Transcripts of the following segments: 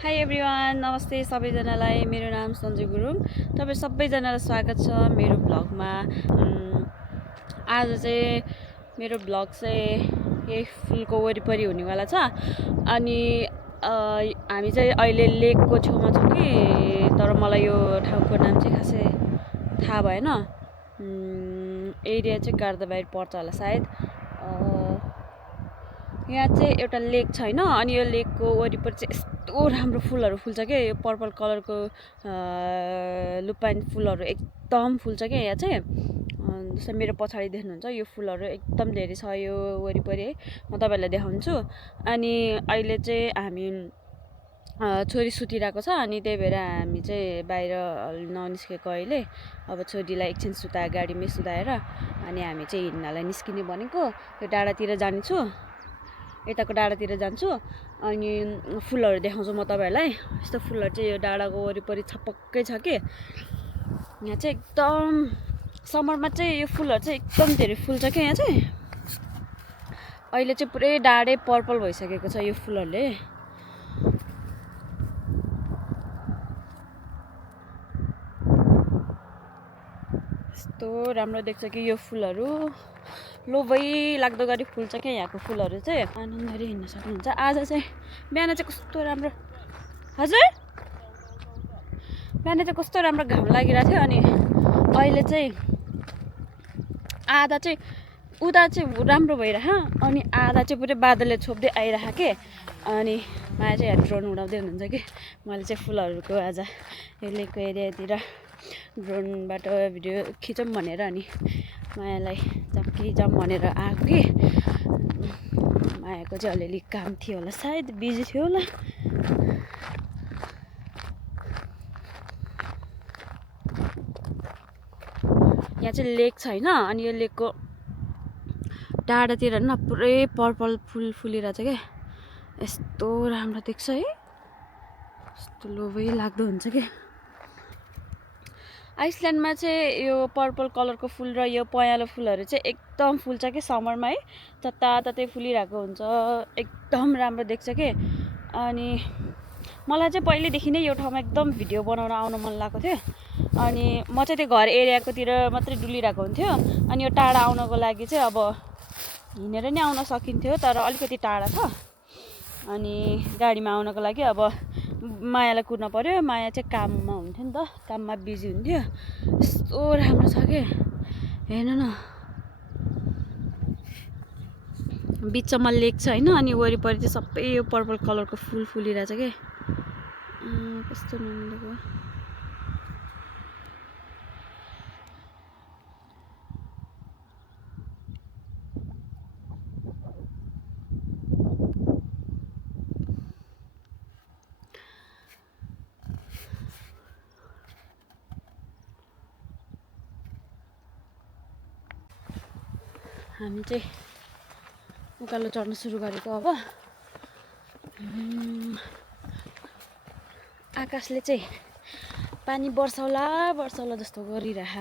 High everyone, नमस्ते सबैजनालाई। मेरो नाम सञ्जु गुरुङ। तपाईँ सबैजनालाई स्वागत छ मेरो भ्लगमा। आज चाहिँ मेरो भ्लग चाहिँ यही फुलको वरिपरि हुनेवाला छ। अनि हामी चाहिँ अहिले लेकको छेउमा छौँ कि, तर मलाई यो ठाउँको नाम चाहिँ खासै थाहा भएन। एरिया चाहिँ गार्दाबाहिर पर्छ होला सायद। यहाँ चाहिँ एउटा लेक छैन, अनि यो लेकको वरिपरि चाहिँ यस्तो राम्रो फुलहरू फुल्छ क्या। यो पर्पल कलरको लुपाइन फुलहरू एकदम फुल्छ क्या यहाँ चाहिँ। जस्तै मेरो पछाडि देख्नुहुन्छ यो फुलहरू एकदम धेरै छ यो वरिपरि है। म तपाईँहरूलाई देखाउँछु। अनि अहिले चाहिँ हामी छोरी सुतिरहेको छ, अनि त्यही भएर हामी चाहिँ बाहिर ननिस्केको अहिले। अब छोरीलाई एकछिन सुताएर गाडीमै सुताएर अनि हामी चाहिँ हिँड्नलाई निस्किने भनेको। यो डाँडातिर जानेछु, यताको डाँडातिर जान्छु, अनि फुलहरू देखाउँछु म तपाईँहरूलाई। यस्तो फुलहरू चाहिँ यो डाँडाको वरिपरि छपक्कै छ कि। यहाँ चाहिँ एकदम समरमा चाहिँ यो फुलहरू चाहिँ एकदम धेरै फुल्छ क्या यहाँ चाहिँ। अहिले चाहिँ पुरै डाँडै पर्पल भइसकेको छ यो फुलहरूले। यस्तो राम्रो देख्छ कि यो फुलहरू, लोभै लाग्दो गरी फुल्छ क्या यहाँको फुलहरू चाहिँ। आनन्दले हिँड्न सक्नुहुन्छ। आज चाहिँ बिहान चाहिँ कस्तो राम्रो, हजुर बिहान चाहिँ कस्तो राम्रो घाम लागिरहेको थियो। अनि अहिले चाहिँ आधा चाहिँ उता चाहिँ राम्रो भइरह, अनि आधा चाहिँ पुरै बादलले छोप्दै आइरह के। अनि माया चाहिँ ड्रोन उडाउँदै हुनुहुन्छ कि। मैले चाहिँ फुलहरूको आज यो लेकको एरियातिर ड्रोनबाट भिडियो खिचौँ भनेर, अनि मायालाई खिचौँ भनेर आएको कि। मायाको चाहिँ अलिअलि काम थियो होला सायद, बिजी थियो होला। यहाँ चाहिँ लेक छैन, अनि यो लेकको डाँडातिर न पुरै पर्पल फुल फुलिरहेछ क्या। यस्तो राम्रो देख्छ है, यस्तो लोभै लाग्दो हुन्छ कि। आइसल्यान्डमा चाहिँ यो पर्पल कलरको फुल र यो पहेँलो फुलहरू चाहिँ एकदम फुल्छ कि समरमा है। जताततै फुलिरहेको हुन्छ, एकदम राम्रो देख्छ कि। अनि मलाई चाहिँ पहिल्यैदेखि नै यो ठाउँमा एकदम भिडियो बनाउन आउन मन लागेको थियो। अनि म चाहिँ त्यो घर एरियाकोतिर मात्रै डुलिरहेको हुन्थ्यो। अनि यो टाढा आउनको लागि चाहिँ अब हिँडेर नै आउन सकिन्थ्यो, तर अलिकति टाढा छ। अनि गाडीमा आउनको लागि अब मायालाई कुर्न पर्यो। माया चाहिँ काममा हुन्थ्यो नि त, काममा बिजी हुन्थ्यो। यस्तो राम्रो छ कि हेर्नु न, बिचमा लेक छ होइन, अनि वरिपरि चाहिँ सबै यो पर्पल कलरको फुल फुलिरहेछ कि। कस्तो नमिलेको। हामी चाहिँ उकालो चढ्न सुरु गरेको। अब आकाशले चाहिँ पानी वर्षौला वर्षौला जस्तो गरिरह।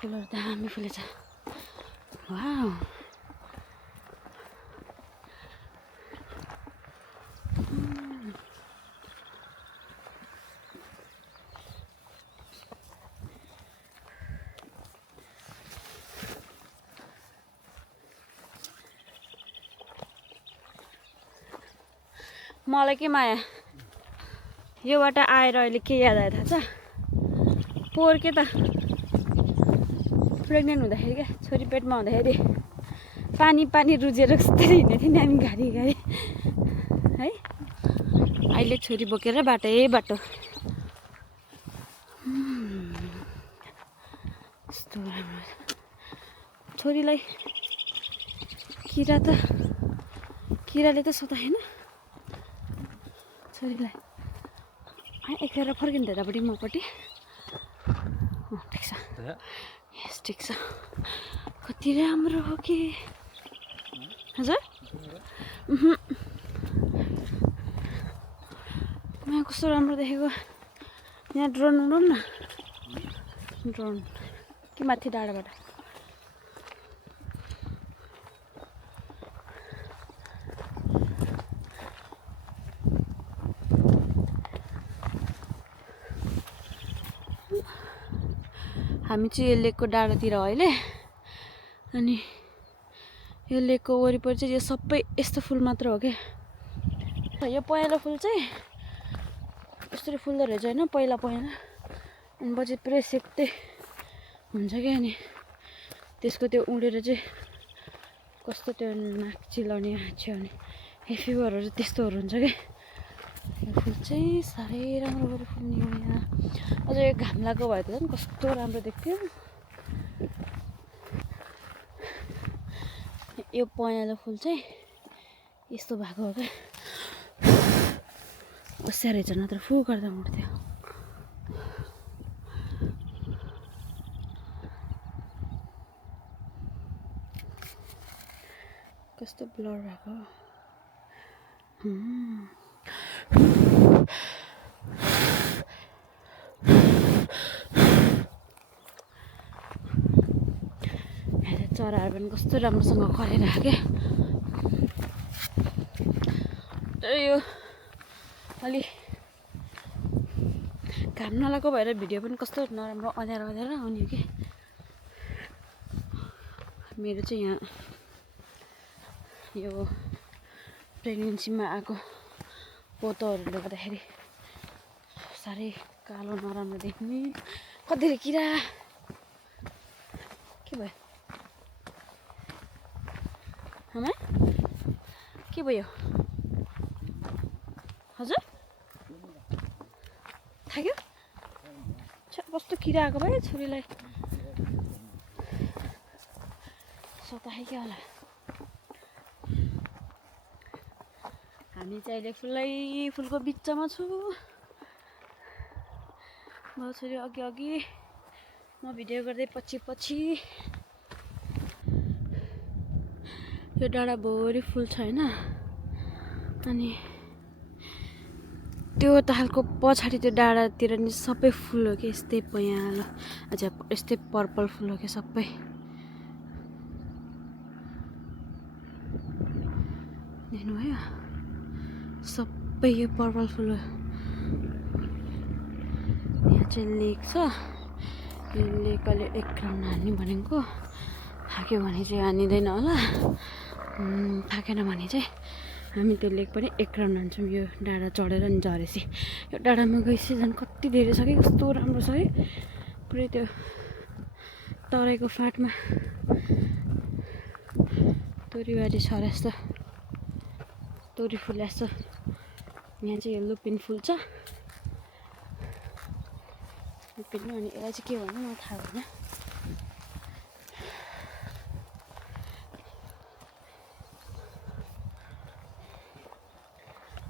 फुलहरू दामी फुलेछ। वाउ, मलाई के माया योबाट आएर अहिले के याद आयो थाहा छ? पोहोर के त प्रेग्नेन्ट हुँदाखेरि क्या, छोरी पेटमा हुँदाखेरि पानी रुजेर कस्तो हिँड्ने थियो नि हामी गाडी है। अहिले छोरी बोकेर बाटो यस्तो राम्रो। छोरीलाई किराले त सताएन छोरीलाई। एकेर फर्किन्छ यतापट्टि मपट्टि। ठिक छ, यस ठिक छ। कति राम्रो हो कि हजुर। यहाँ कस्तो राम्रो देखेको। यहाँ ड्रोन उडाउँ न, ड्रोन कि माथि डाँडाबाट। हामी चाहिँ यो लेकको डाँडातिर हो अहिले अनि यो लेकको वरिपरि चाहिँ यो सबै यस्तो फुल मात्र हो क्या यो पहेँलो फुल चाहिँ यसरी फुल्दो रहेछ होइन पहिला अनि पछि पुरै सेक्दै हुन्छ क्या अनि त्यसको त्यो उडेर चाहिँ कस्तो त्यो नाक चिलाउने आछ्याउने फिभरहरू त्यस्तोहरू हुन्छ क्या यो फुल चाहिँ साह्रै राम्रो गरेर फुल्ने हो यहाँ अझ यो घाम लागेको भए त झन् कस्तो राम्रो देख्थ्यो यो पहेँलो फुल चाहिँ यस्तो भएको हो क्या होसियार रहेछ नत्र फु गर्दा उठ्थ्यो कस्तो ब्लर भएको चराहरू पनि कस्तो राम्रोसँग गरेर क्या यो अलि घाम नलागेको भएर भिडियो पनि कस्तो नराम्रो अँध्यारो आउने हो कि मेरो चाहिँ यहाँ यो प्रेग्नेन्सीमा आएको पोतोहरूले गर्दाखेरि साह्रै कालो नराम्रो देख्ने कतिले किरा के भयो आमा के भयो हजुर थाक्यो कस्तो किरा आएको भयो छोरीलाई सताए क्या होला हामी चाहिँ अहिले फुलको बिचमा छु म छोरी अघि म भिडियो गर्दै पछि यो डाँडाभरि फुल छ होइन अनि त्यो तालको पछाडि त्यो डाँडातिर नि सबै फुल हो कि यस्तै पहेँलो अच्छा यस्तै पर्पल फुल हो कि सबै देख्नुभयो सबै यो पर्पल फुल हो यहाँ चाहिँ लेक छ यो लेकले एक राउन्ड हान्ने भनेको थाक्यो भने चाहिँ हानिँदैन होला थाकेन भने चाहिँ हामी त्यो लेक पनि एक राउन्ड हान्छौँ यो डाँडा चढेर नि झरेपछि यो डाँडामा गएपछि झन् कति धेरै छ कि कस्तो राम्रो छ है पुरै त्यो तराईको फाँटमा तोरीबारी छ जस्तो तोरी फुल जस्तो यहाँ चाहिँ यो लुपिन फुल छ लुपिन अनि यसलाई चाहिँ के भन्नु मलाई थाहा भएन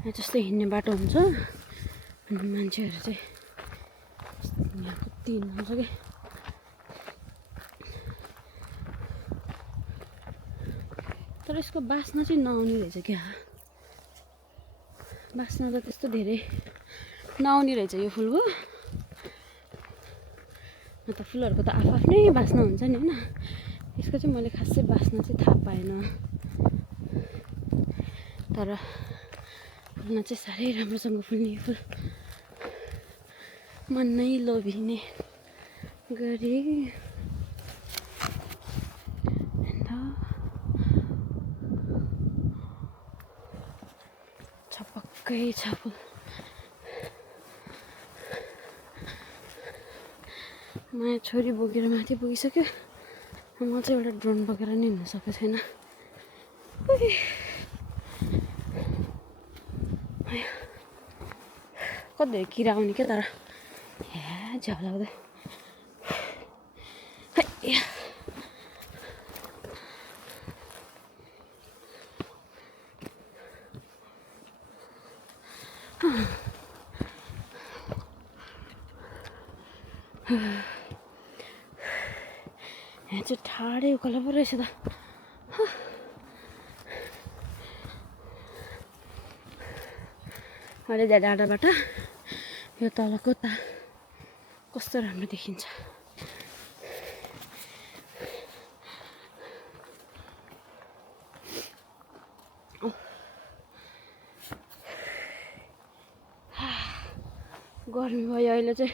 यहाँ जस्तै हिँड्ने बाटो हुन्छ अनि मान्छेहरू चाहिँ यहाँ कति हिँड्नुहुन्छ कि तर यसको बास्ना चाहिँ नआउने रहेछ क्या बास्ना त त्यस्तो धेरै नआउने रहेछ यो फुलको त फुलहरूको त आफ्नै बास्ना हुन्छ नि होइन यसको चाहिँ मैले खासै बास्ना चाहिँ थाहा पाएन तर फुल्न चाहिँ साह्रै राम्रोसँग फुल्ने फुल मन नै लोभिने गरी छपक्कै छ फुल माया छोरी बोकेर माथि पुगिसक्यो म चाहिँ एउटा ड्रोन बोकेर नि हिँड्न सकेको छैन कति धेरै किरा आउने क्या तर झ्याउ लाग्दै यहाँ चाहिँ ठाडै उकालो पो रहेछ त अहिले त्यहाँ डाँडाबाट यो तलको कस्तो राम्रो देखिन्छ गर्मी भयो अहिले चाहिँ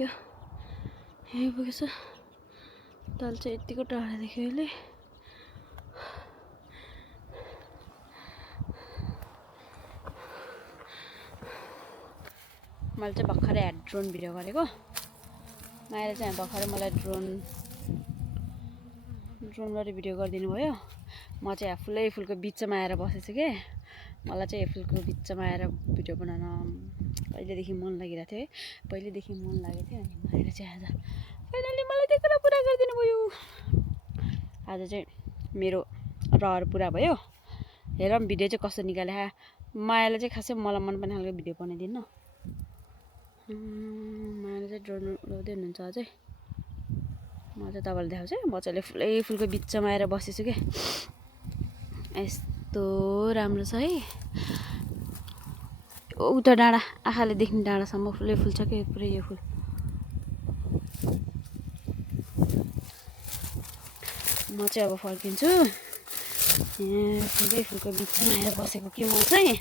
देख्यो यहीँ पुगेछ ताल चाहिँ यतिको टाढा देख्यो अहिले मैले चाहिँ भर्खरै ड्रोन भिडियो गरेको मायाले चाहिँ भर्खरै मलाई ड्रोनबाट भिडियो गरिदिनु भयो म चाहिँ फुलको बिचमा आएर बसेछु के मलाई चाहिँ फुलको बिचमा आएर भिडियो बनाउन पहिलेदेखि मन लागिरहेको थियो है पहिलेदेखि मन लागेको थियो अनि मायाले चाहिँ आज फाइनली मलाई त्यो कुरा पुरा गरिदिनु भयो आज चाहिँ मेरो रहर पुरा भयो हेरौँ भिडियो चाहिँ कस्तो निकाले मायाले चाहिँ खासै मलाई मन पर्ने खालको भिडियो बनाइदिनु मायाले चाहिँ ड्रोन उडाउँदै हुनुहुन्छ अझै म चाहिँ तपाईँलाई देखाउँछु म चाहिँ फुलको बिचमा आएर बसेछु क्या यस्तो राम्रो छ है उता डाँडा आँखाले देख्ने डाँडासम्म फुलै फुल छ क्या पुरै यो फुल म चाहिँ अब फर्किन्छु यहाँ फुलको बिचमा आएर बसेको कि म चाहिँ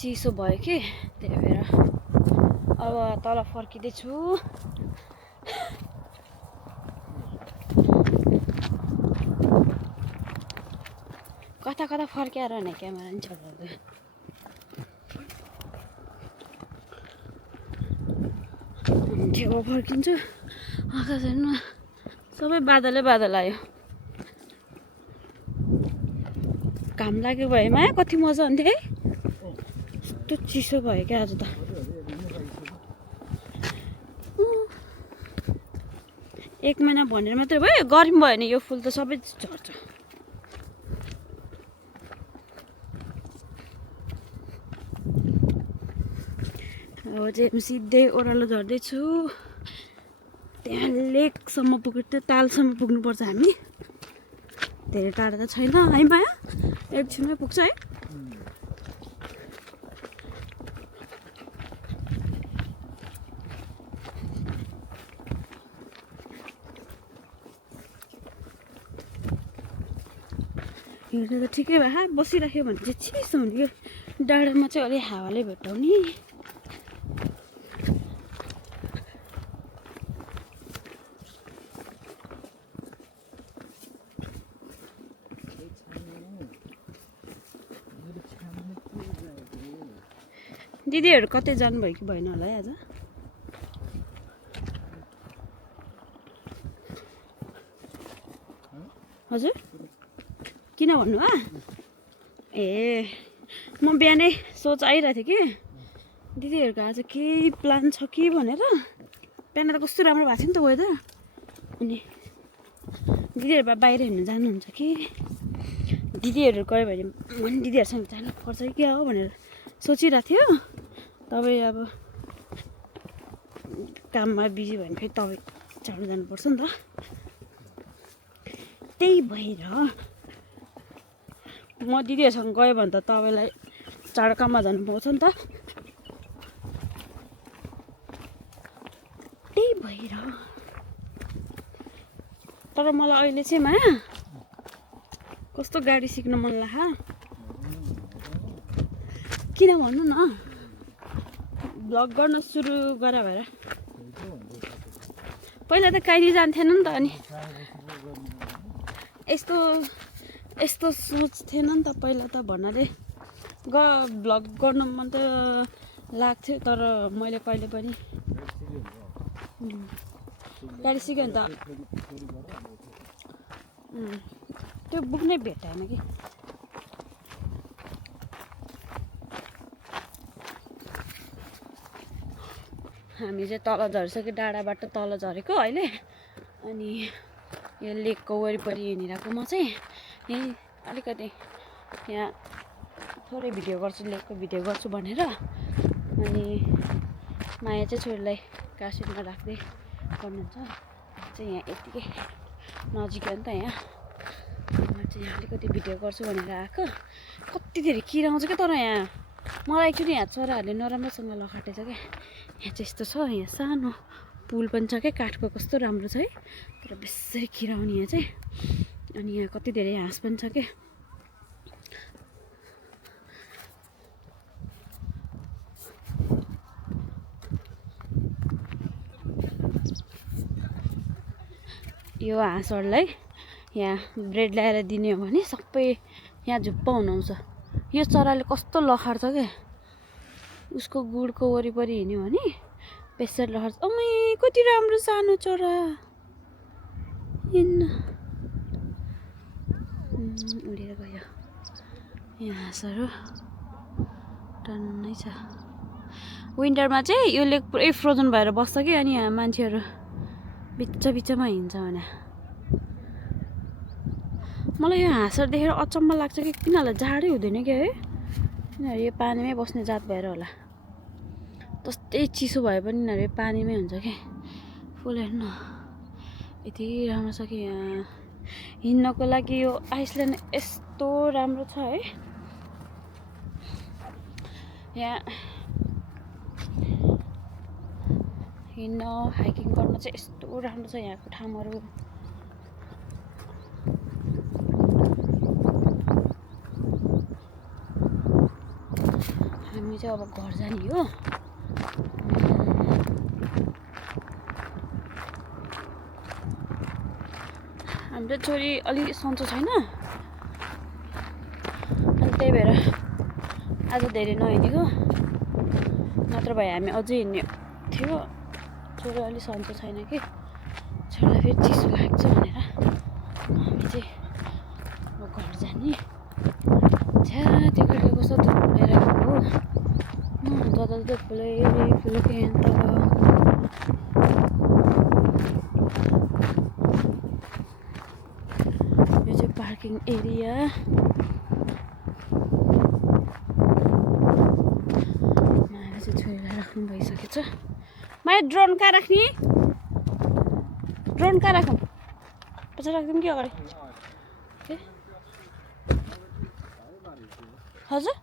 चिसो भयो कि त्यही भएर अब तल फर्किँदैछु कता कता फर्क्याएर नै क्यामेरा नि चलाउँदै छेउमा फर्किन्छु आकाश हेर्नु सबै बादलै बादल आयो घाम लाग्यो भएमा कति मजा हुन्थ्यो है यस्तो चिसो भयो क्या आज त एक महिना भनेर मात्रै भयो गर्मी भयो नि यो फुल त सबै झर्छ अब चाहिँ सिधै ओह्रालो झर्दैछु त्यहाँ लेकसम्म पुग्यो त्यो तालसम्म पुग्नुपर्छ हामी धेरै टाढा त छैन है माया एकछिनमै पुग्छ है हेर्नु त ठिकै भयो बसिराख्यो भने चाहिँ चिसो हुने डाँडामा चाहिँ अलि हावाले भेट्टाउने। दिदीहरू कतै जानुभयो कि भएन होला है आज? हजुर किन भन्नु आ? ए म बिहानै सोच आइरहेको थिएँ कि दिदीहरूको आज केही प्लान छ कि भनेर। बिहान त कस्तो राम्रो भएको थियो नि त वेदर। अनि दिदीहरू बाहिर हिँड्नु जानुहुन्छ कि दिदीहरू गयो भने दिदीहरूसँग जानुपर्छ कि क्या हो भनेर सोचिरहेको थियो। तपाईँ अब काममा बिजी भयो भने फेरि तपाईँ चाँडो जानुपर्छ नि त। त्यही भएर म दिदीहरूसँग गयो भने त तपाईँलाई चाँडो काममा जानु पाउँछ नि त। त्यही भएर तर मलाई अहिले चाहिँ माया कस्तो गाडी सिक्न मन लाग्यो। किन भन्नु न, भ्लग गर्न सुरु गरे भएर। पहिला त कहीँ जान्थेन नि त। अनि यस्तो सोच थिएन नि त पहिला त। भन्नाले भ्लग गर्नु मन त लाग्थ्यो तर मैले कहिले पनि गाडी सिक्यो नि त त्यो बुक नै भेटाएन कि। हामी चाहिँ तल झरिसक्यो, डाँडाबाट तल झरेको अहिले। अनि यो लेकको वरिपरि हिँडिरहेको म चाहिँ यहीँ अलिकति यहाँ थोरै भिडियो गर्छु, लेकको भिडियो गर्छु भनेर। अनि माया चाहिँ छोरीलाई कार सिटमा राख्दै गर्नुहुन्छ। चाहिँ यहाँ यत्तिकै नजिक हो नि त यहाँ। म चाहिँ यहाँ अलिकति भिडियो गर्छु भनेर आएको। कति धेरै किरा आउँछ क्या तर यहाँ मलाई एक्चुअली यहाँ चराहरूले नराम्रोसँग लखाटेछ क्या। यहाँ चाहिँ यस्तो छ, यहाँ सानो पुल पनि छ क्या काठको, कस्तो राम्रो छ है। तर बेसरी किरा आउने यहाँ चाहिँ। अनि यहाँ कति धेरै हाँस पनि छ क्या। यो हाँसहरूलाई यहाँ ब्रेड ल्याएर दिने हो भने सबै यहाँ झुप्प हुनुहुन्छ। यो चराले कस्तो लखाड्छ क्या, उसको गुडको वरिपरि हिँड्यो भने बेसरी लखाड्छ। अमै कति राम्रो सानो चरा हिँड्न उडेर गयो। यहाँ हाँसहरू टन्नै छ। विन्टरमा चाहिँ यो लेक पुरै फ्रोजन भएर बस्छ कि। अनि यहाँ मान्छेहरू बिचमा हिँड्छ भने मलाई यो हाँसहरू देखेर अचम्म लाग्छ कि किनभने जाडै हुँदैन क्या है। यिनीहरू यो पानीमै बस्ने जात भएर होला। जस्तै चिसो भए पनि यिनीहरू यो पानीमै हुन्छ कि। फुल हेर्नु यति राम्रो छ कि यहाँ हिँड्नको लागि। यो आइसल्यान्ड यस्तो राम्रो छ है। यहाँ हिँड्न हाइकिङ गर्न चाहिँ यस्तो राम्रो छ यहाँको ठाउँहरू। हामी चाहिँ अब घर जाने हो। हाम्रो छोरी अलि सन्चो छैन, अनि त्यही भएर आज धेरै नहिँडेको। नत्र भए हामी अझै हिँड्ने थियो। छोरी अलि सन्चो छैन कि, छोरीलाई फेरि चिसो लाग्छ भनेर हामी चाहिँ अब घर जाने। छ्या त्यो केटीको कस्तो धुप उडेर गएको हो। जता फुलै फुलेको यहाँ त। यो चाहिँ पार्किङ एरिया। माया चाहिँ छोरीलाई राख्नु भइसकेछ। माया ड्रोन कहाँ राख्ने? ड्रोन कहाँ राखौँ? पछि राखिदिउँ कि अगाडि? हजुर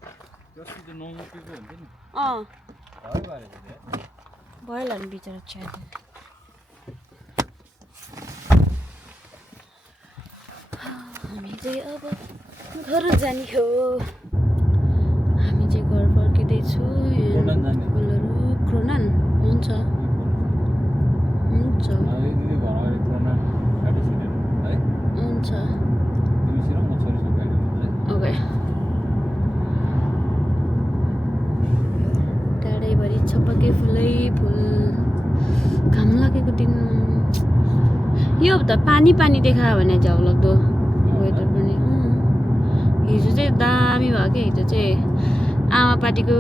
भइहाल्यो नि बिचरा च्याद। हामी चाहिँ अब घर जाने हो। हामी चाहिँ हुन्छ हुन्छ हुन्छ ओके टाढैभरि छपके फुलै फुल घाम लागेको दिन यो त पानी पानी देखायो भने झ्याउ लाग्दो वेदर पनि हिजो चाहिँ दामी भयो क्या हिजो चाहिँ आमापाटीको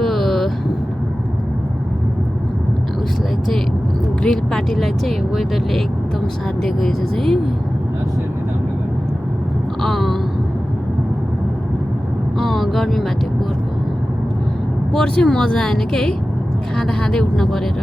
उसलाई चाहिँ ग्रिल पार्टीलाई चाहिँ वेदरले एकदम साथ दिएको हिजो चाहिँ गर्मी भएको थियो पोहोर चाहिँ मजा आएन क्या है खाँदा खाँदै उठ्न परेर